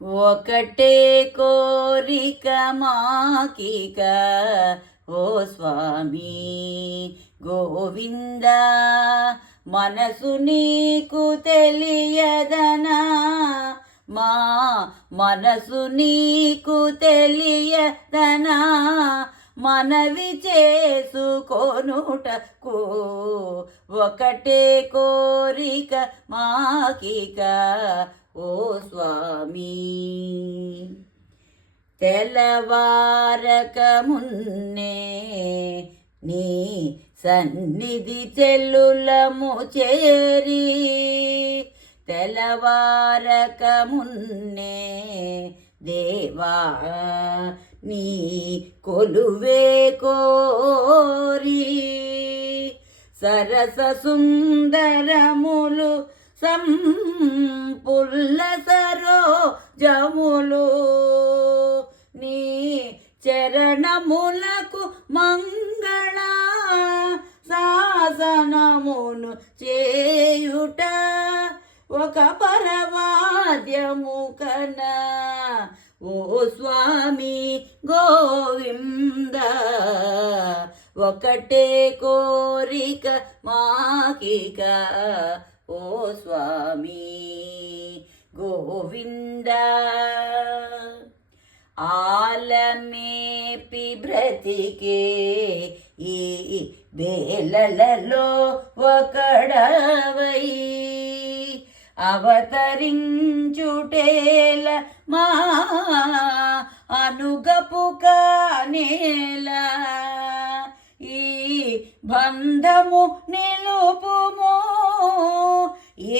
ఒకటే కోరిక మాకిక ఓ స్వామి గోవింద, మనసు నీకు తెలియదనా, మా మనసు నీకు తెలియదనా, మనవి చేసుకొనుటకు ఒకటే కోరిక మాకిక ఓ స్వామి. తెల్లవారక మున్నే నీ సన్నిధి చెల్లులము చేరి, తెల్లవారక మున్నే దేవా నీ కొలువే కోరి, సరస సుందరములు సంపుల్ల సరోజములు నీ చరణములకు మంగళ శాసనమును చేయుట ఒక పరవాద్యము కన్నా ఓ స్వామి గోవింద, ఒకటే కోరిక మాకిక ఓ స్వామి గోవింద. ఆలమేపి బ్రతికే ఈ వేళలలో ఒకడవై అవతరించుటేల మా అనుగపు కానేలా, ఈ బంధము నిలుపుమో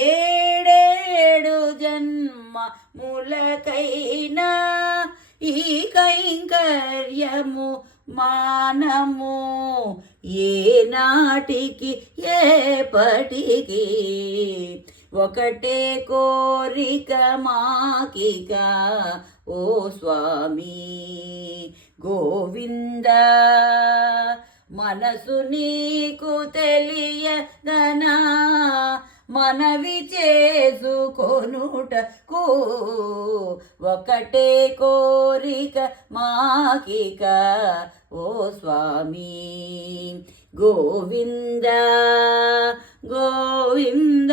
ఏడేడు జన్మములకైనా, ఈ కైంకర్యము మానము ఏ నాటికి ఏపటికి, ఒకటే కోరిక మాకిక ఓ స్వామి గోవింద, మనసు నీకు తెలియదనా, మనవి చేసుకొనుటకు ఒకటే కోరిక మాకిక ఓ స్వామి గోవింద గోవింద.